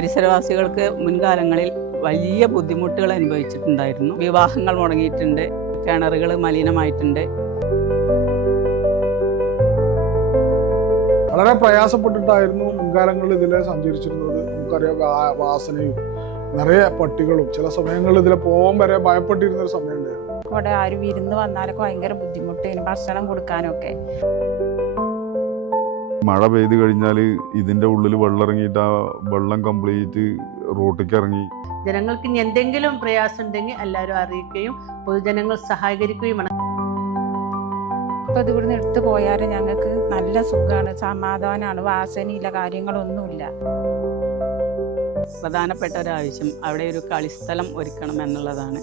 പരിസരവാസികൾക്ക് മുൻകാലങ്ങളിൽ വലിയ ബുദ്ധിമുട്ടുകൾ അനുഭവിച്ചിട്ടുണ്ടായിരുന്നു. വിവാഹങ്ങൾ മുടങ്ങിയിട്ടുണ്ട്, കിണറുകൾ മലിനമായിട്ടുണ്ട്. വളരെ പ്രയാസപ്പെട്ടിട്ടായിരുന്നു മുൻകാലങ്ങളിൽ ഇതിലെ സഞ്ചരിച്ചിരുന്നത്. നമുക്കറിയാം, വാസനയും നിറയെ പട്ടികളും ചില സമയങ്ങളിൽ ഇതിലെ പോകാൻ വരെ ഭയപ്പെട്ടിരുന്ന ഒരു സമയം ഉണ്ടായിരുന്നു. ഇവിടെ ആരും വിരുന്ന് വന്നാലൊക്കെ ഭയങ്കര ബുദ്ധിമുട്ടായിരുന്നു ഭക്ഷണം കൊടുക്കാനൊക്കെ. മഴ പെയ്ത് കഴിഞ്ഞാൽ ഇതിൻ്റെ ഉള്ളിൽ വെള്ളം ഇറങ്ങിയിട്ട് ആ വെള്ളം കംപ്ലീറ്റ് റോട്ടിലേക്ക് ഇറങ്ങി. ജനങ്ങൾക്ക് ഇനി എന്തെങ്കിലും പ്രയാസം ഉണ്ടെങ്കിൽ എല്ലാവരും അറിയിക്കുകയും പൊതുജനങ്ങൾ സഹകരിക്കുകയുമാണ്. അപ്പോൾ ഇത് ഇവിടുന്ന് എടുത്തു പോയാൽ ഞങ്ങൾക്ക് നല്ല സുഖമാണ്, സമാധാനമാണ്, വാസനയില്ല, കാര്യങ്ങളൊന്നുമില്ല. പ്രധാനപ്പെട്ട ഒരാവശ്യം അവിടെ ഒരു കളിസ്ഥലം ഒരുക്കണം എന്നുള്ളതാണ്.